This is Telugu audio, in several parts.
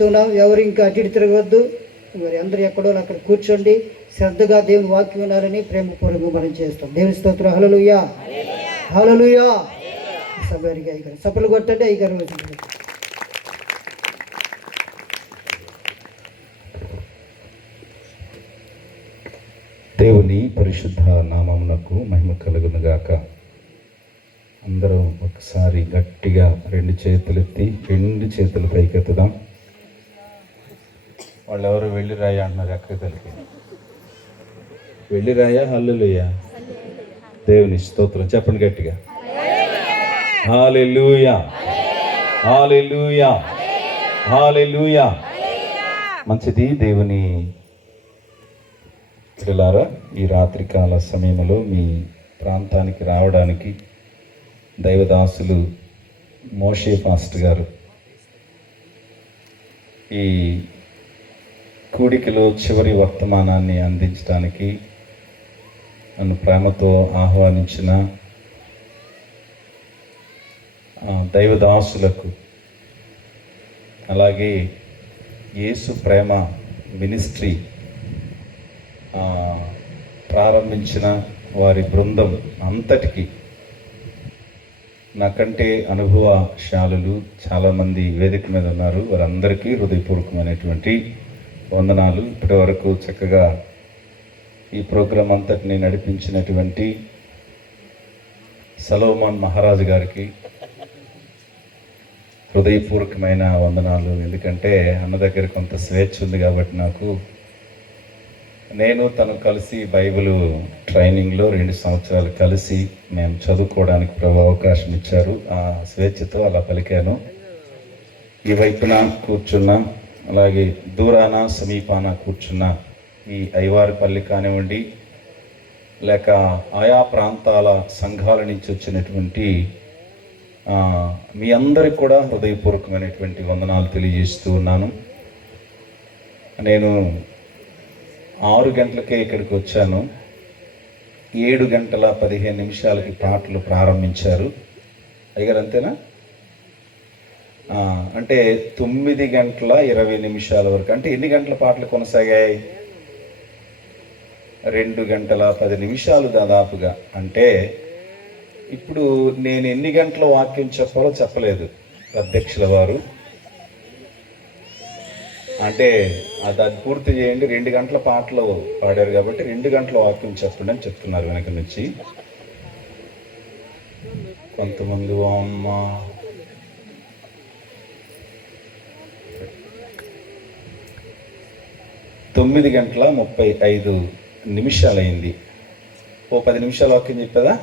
ముగిస్తున్నాం. ఎవరు ఇంకా అటు ఇటు తిరగవద్దు. మరి అందరూ ఎక్కడో అక్కడ కూర్చోండి. శ్రద్ధగా దేవుని వాక్యం వినాలని ప్రేమపూర్వకంగా మనం చేస్తాం. దేవుని స్తోత్రం. హల్లెలూయా, హల్లెలూయా. సభకి అయ్యగారు చప్పలు కొట్టండి. అయ్యగారు దేవుని పరిశుద్ధ నామమునకు మహిమ కలుగునుగాక. అందరూ ఒకసారి గట్టిగా రెండు చేతులు ఎత్తి రెండు చేతులు పైకెత్తుదాం. వాళ్ళు ఎవరు వెళ్ళిరాయా అంటున్నారు. ఎక్కడికి వెళ్ళిరాయా? హల్లెలూయా. దేవుని స్తోత్రం. చెప్పండి గట్టిగా. హల్లెలూయా, హల్లెలూయా, హల్లెలూయా. మంచిది. దేవుని పిల్లారా, ఈ రాత్రికాల సమయంలో మీ ప్రాంతానికి రావడానికి దైవదాసులు మోషే పాస్టర్ గారు ఈ కూడికలో చివరి వర్తమానాన్ని అందించడానికి నన్ను ప్రేమతో ఆహ్వానించిన దైవదాసులకు, అలాగే యేసు ప్రేమ మినిస్ట్రీ ప్రారంభించిన వారి బృందం అంతటికి, నాకంటే అనుభవశాలులు చాలామంది వేదిక మీద ఉన్నారు, వారందరికీ హృదయపూర్వకమైనటువంటి వందనాలు. ఇప్పటి వరకు చక్కగా ఈ ప్రోగ్రాం అంతటిని నడిపించినటువంటి సలోమాన్ మహారాజు గారికి హృదయపూర్వకమైన వందనాలు. ఎందుకంటే అన్న దగ్గర కొంత స్వేచ్ఛ ఉంది కాబట్టి నేను తను కలిసి బైబిల్ ట్రైనింగ్లో 2 సంవత్సరాలు కలిసి మేము చదువుకోవడానికి ప్రభు అవకాశం ఇచ్చారు. ఆ స్వేచ్ఛతో అలా పలికాను. ఈ వైపున కూర్చున్న, అలాగే దూరాన సమీపాన కూర్చున్న ఈ ఐవారిపల్లి కానివ్వండి, లేక ఆయా ప్రాంతాల సంఘాల నుంచి వచ్చినటువంటి మీ అందరికి కూడా హృదయపూర్వకమైనటువంటి వందనాలు తెలియజేస్తూ ఉన్నాను. నేను 6 గంటలకే ఇక్కడికి వచ్చాను. 7:15 పాటలు ప్రారంభించారు. అయ్యారు అంతేనా? అంటే 9:20 వరకు. అంటే ఎన్ని గంటల పాటలు కొనసాగాయి? 2:10 దాదాపుగా. అంటే ఇప్పుడు నేను ఎన్ని గంటల వాక్యం చెప్పాలో చెప్పలేదు అధ్యక్షుల వారు. అంటే అది పూర్తి చేయండి. 2 గంటల పాటలు పాడారు కాబట్టి 2 గంటల వాక్యం చెప్పండి అని చెప్తున్నారు వెనక నుంచి. కొంతమంది అమ్మ 9:35 అయింది. ఓ 10 నిమిషాలు వాక్యం చెప్పేదా?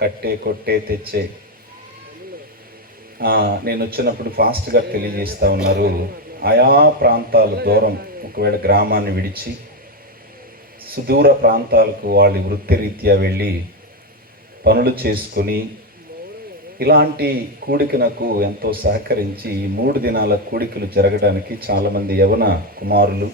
కట్టే కొట్టే తెచ్చే. నేను వచ్చినప్పుడు ఫాస్ట్గా తెలియజేస్తూ ఉన్నారు. ఆయా ప్రాంతాలు దూరం, ఒకవేళ గ్రామాన్ని విడిచి సుదూర ప్రాంతాలకు వాళ్ళు వృత్తిరీత్యా వెళ్ళి పనులు చేసుకొని ఇలాంటి కూడికనకు ఎంతో సహకరించి ఈ 3 దినాల కూడికలు జరగడానికి చాలామంది యవన కుమారులు,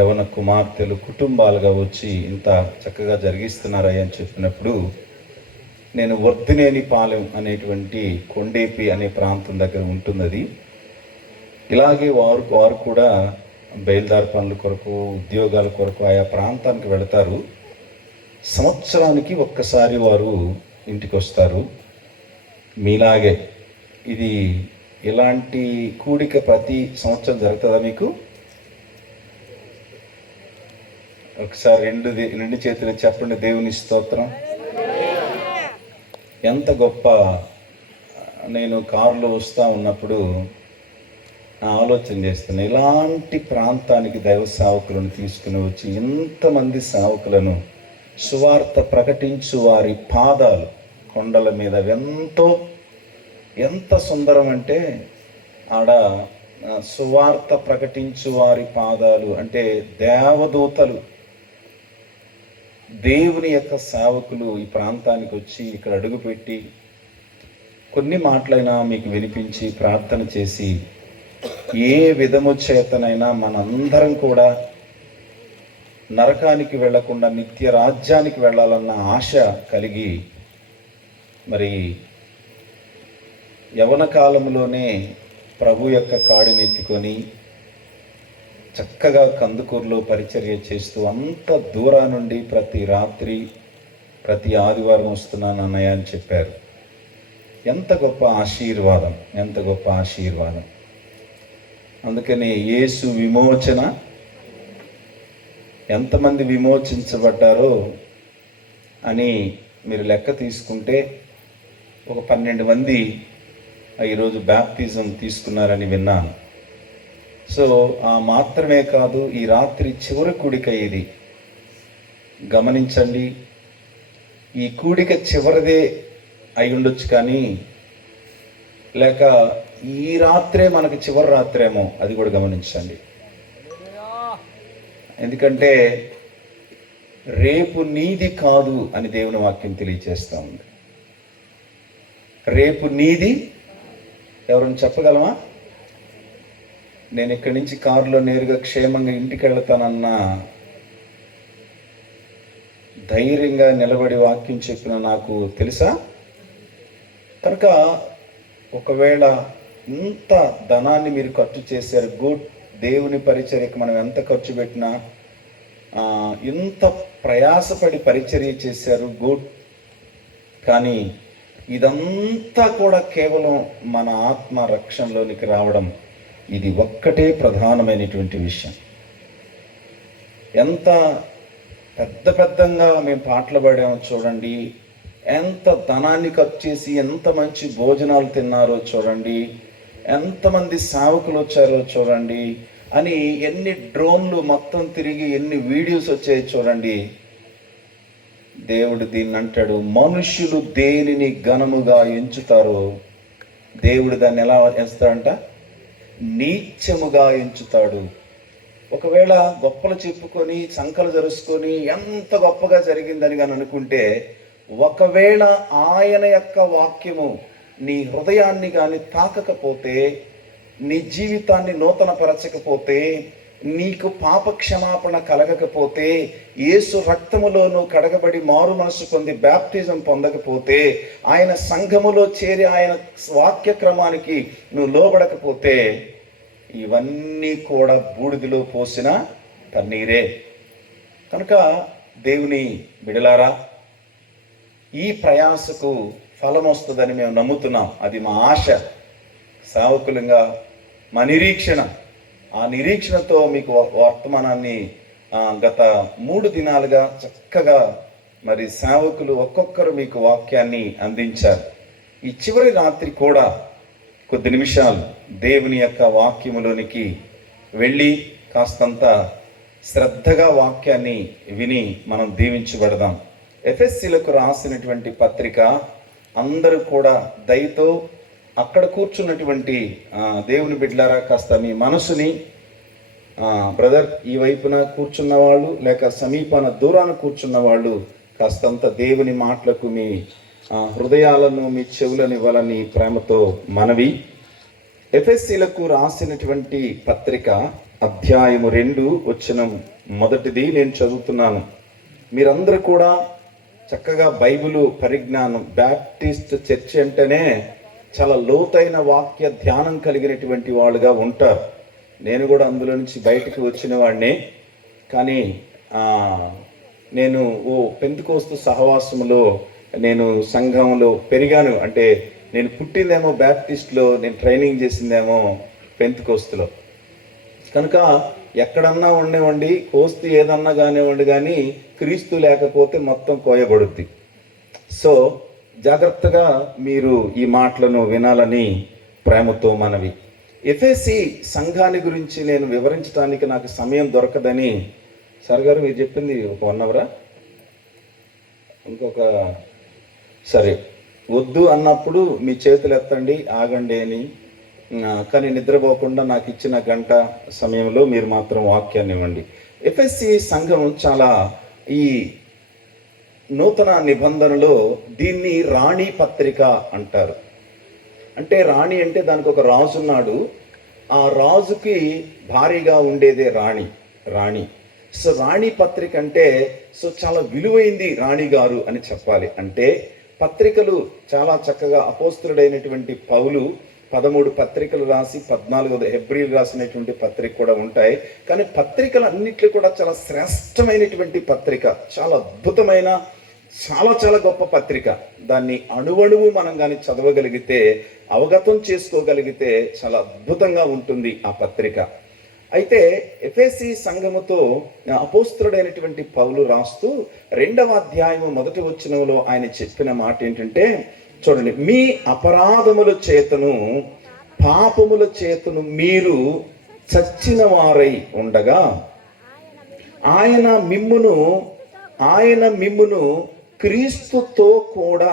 యవన కుమార్తెలు కుటుంబాలుగా వచ్చి ఇంత చక్కగా జరిగిస్తున్నారని చెప్పినప్పుడు, నేను వర్ధినేనిపాలెం అనేటువంటి కొండేపి అనే ప్రాంతం దగ్గర ఉంటున్నది. ఇలాగే వారు కూడా బయలుదారి పనుల కొరకు, ఉద్యోగాల కొరకు ఆయా ప్రాంతానికి వెళతారు. సంవత్సరానికి ఒక్కసారి వారు ఇంటికి వస్తారు. మీలాగే ఇది ఇలాంటి కూడిక ప్రతి సంవత్సరం జరుగుతుందా మీకు? ఒకసారి రెండు చేతులు చెప్పండి. దేవుని స్తోత్రం. ఎంత గొప్ప. నేను కారులో వస్తూ ఉన్నప్పుడు ఆలోచన చేస్తున్నాను, ఇలాంటి ప్రాంతానికి దైవ సేవకులను తీసుకుని వచ్చి ఎంతమంది సేవకులను సువార్త ప్రకటించు వారి పాదాలు కొండల మీద ఎంత సుందరం అంటే, ఆడ సువార్త ప్రకటించు వారి పాదాలు అంటే దేవదూతలు, దేవుని యొక్క సేవకులు ఈ ప్రాంతానికి వచ్చి ఇక్కడ అడుగుపెట్టి కొన్ని మాటలైనా మీకు వినిపించి ప్రార్థన చేసి ఏ విధము చేతనైనా మనందరం కూడా నరకానికి వెళ్లకుండా నిత్య రాజ్యానికి వెళ్ళాలన్న ఆశ కలిగి మరి యవన కాలంలోనే ప్రభు యొక్క కాడిని ఎత్తుకొని చక్కగా కందుకూరులో పరిచర్య చేస్తూ అంత దూరం నుండి ప్రతి రాత్రి ప్రతి ఆదివారం వస్తున్నాను అన్నయ్య అని చెప్పారు. ఎంత గొప్ప ఆశీర్వాదం, ఎంత గొప్ప ఆశీర్వాదం. అందుకని యేసు విమోచన, ఎంతమంది విమోచించబడ్డారో అని మీరు లెక్క తీసుకుంటే ఒక 12 మంది ఈరోజు బ్యాప్టిజం తీసుకున్నారని విన్నాను. సో మాత్రమే కాదు, ఈ రాత్రి చివరి కూడిక ఇది. గమనించండి, ఈ కూడిక చివరిదే అయి ఉండొచ్చు, కానీ లేక ఈ రాత్రే మనకి చివరి రాత్రేమో, అది కూడా గమనించండి. ఎందుకంటే రేపు నీది కాదు అని దేవుని వాక్యం తెలియజేస్తూ ఉంది. రేపు నీది ఎవరైనా చెప్పగలమా? నేను ఇక్కడి నుంచి కారులో నేరుగా క్షేమంగా ఇంటికి వెళ్తానన్నా ధైర్యంగా నిలబడి వాక్యం చెప్పిన నాకు తెలుసా? కనుక ఒకవేళ ఇంత ధనాన్ని మీరు ఖర్చు చేశారు, గుడ్. దేవుని పరిచర్యకు మనం ఎంత ఖర్చు పెట్టినా, ఇంత ప్రయాసపడి పరిచర్య చేశారు, గుడ్. కానీ ఇదంతా కూడా కేవలం మన ఆత్మ రక్షణలోనికి రావడం, ఇది ఒక్కటే ప్రధానమైనటువంటి విషయం. ఎంత పెద్దగా మేము పాటలు పాడామో చూడండి, ఎంత ధనాన్ని ఖర్చు చేసి ఎంత మంచి భోజనాలు తిన్నారో చూడండి, ఎంతమంది సేవకులు వచ్చారో చూడండి అని ఎన్ని డ్రోన్లు మొత్తం తిరిగి ఎన్ని వీడియోస్ వచ్చాయో చూడండి. దేవుడు దీన్ని అంటాడు, మనుష్యులు దేనిని ఘనముగా ఎంచుతారో దేవుడు దాన్ని ఎలా ఎంచుతాడంట? నీచముగా ఎంచుతాడు. ఒకవేళ గొప్పలు చెప్పుకొని సంకలు జరుచుకొని ఎంత గొప్పగా జరిగిందని కానీ అనుకుంటే, ఒకవేళ ఆయన యొక్క వాక్యము నీ హృదయాన్ని కానీ తాకకపోతే, నీ జీవితాన్ని నూతనపరచకపోతే, నీకు పాప క్షమాపణ కలగకపోతే, యేసు రక్తములోనూ కడగబడి మారు మనసు పొంది బ్యాప్టిజం పొందకపోతే, ఆయన సంఘములో చేరి ఆయన వాక్య క్రమానికి నువ్వు లోబడకపోతే, ఇవన్నీ కూడా బూడిదలో పోసిన పన్నీరే. కనుక దేవుని బిడలారా, ఈ ప్రయాసకు ఫలం వస్తుందని మేము నమ్ముతున్నాం. అది మా ఆశ, సేవకులుగా మా నిరీక్షణ. ఆ నిరీక్షణతో మీకు వర్తమానాన్ని గత 3 దినాలుగా చక్కగా మరి సేవకులు ఒక్కొక్కరు మీకు వాక్యాన్ని అందించారు. ఈ చివరి రాత్రి కూడా కొద్ది నిమిషాలు దేవుని యొక్క వాక్యములోనికి వెళ్ళి కాస్తంత శ్రద్ధగా వాక్యాన్ని విని మనం దీవించబడదాం. ఎఫెసీలకు రాసినటువంటి పత్రిక, అందరూ కూడా దయతో అక్కడ కూర్చున్నటువంటి దేవుని బిడ్డలారా కాస్త మీ మనసుని, బ్రదర్ ఈ వైపున కూర్చున్న వాళ్ళు లేక సమీపాన దూరాన కూర్చున్న వాళ్ళు కాస్తంత దేవుని మాటలకు మీ హృదయాలను మీ చెవులను ఇవ్వాలని ప్రేమతో మనవి. ఎఫెసీలకు రాసినటువంటి పత్రిక అధ్యాయము 2 వచనం 1 నేను చదువుతున్నాను. మీరందరూ కూడా చక్కగా బైబిలు పరిజ్ఞానం, బ్యాప్టిస్ట్ చర్చ్ అంటేనే చాలా లోతైన వాక్య ధ్యానం కలిగినటువంటి వాళ్ళుగా ఉంటారు. నేను కూడా అందులో నుంచి బయటకు వచ్చిన వాడినే. కానీ నేను పెంతెకోస్తు సహవాసములో నేను సంఘంలో పెరిగాను. అంటే నేను పుట్టిందేమో బ్యాప్టిస్ట్లో, నేను ట్రైనింగ్ చేసిందేమో పెంతెకోస్తులో. కనుక ఎక్కడన్నా ఉండేవండి, కోస్తు ఏదన్నా కానివ్వండి, కానీ క్రీస్తు లేకపోతే మొత్తం కోయబడుద్ది. సో జాగ్రత్తగా మీరు ఈ మాటలను వినాలని ప్రేమతో మనవి. ఎఫెసీ సంఘాన్ని గురించి నేను వివరించడానికి నాకు సమయం దొరకదని సార్ గారు మీరు చెప్పింది ఒక 1 అవరా, ఇంకొక సరే వద్దు అన్నప్పుడు మీ చేతులు ఎత్తండి, ఆగండి అని. కానీ నిద్రపోకుండా నాకు ఇచ్చిన గంట సమయంలో మీరు మాత్రం వాక్యాన్ని ఇవ్వండి. ఎఫెసీ సంఘం చాలా ఈ నూతన నిబంధనలో దీన్ని రాణి పత్రిక అంటారు. అంటే రాణి అంటే దానికి ఒక రాజు ఉన్నాడు, ఆ రాజుకి భారీగా ఉండేదే రాణి. సో రాణి పత్రిక అంటే సో చాలా విలువైంది రాణి గారు అని చెప్పాలి. అంటే పత్రికలు చాలా చక్కగా అపోస్తులుడైనటువంటి పౌలు 13 పత్రికలు రాసి 14వ హెబ్రీలు రాసినటువంటి పత్రిక కూడా ఉంటాయి. కానీ పత్రికలు అన్నిట్లో కూడా చాలా శ్రేష్టమైనటువంటి పత్రిక, చాలా అద్భుతమైన, చాలా చాలా గొప్ప పత్రిక. దాన్ని అణువణువు మనం కానీ చదవగలిగితే, అవగతం చేసుకోగలిగితే చాలా అద్భుతంగా ఉంటుంది ఆ పత్రిక. అయితే ఎఫెసీ సంఘముతో అపోస్తులుడైనటువంటి పౌలు రాస్తూ 2వ అధ్యాయము 1వ వచనంలో ఆయన చెప్పిన మాట ఏంటంటే, చూడండి, మీ అపరాధముల చేతను పాపముల చేతను మీరు చచ్చిన వారై ఉండగా ఆయన మిమ్మును క్రీస్తుతో కూడా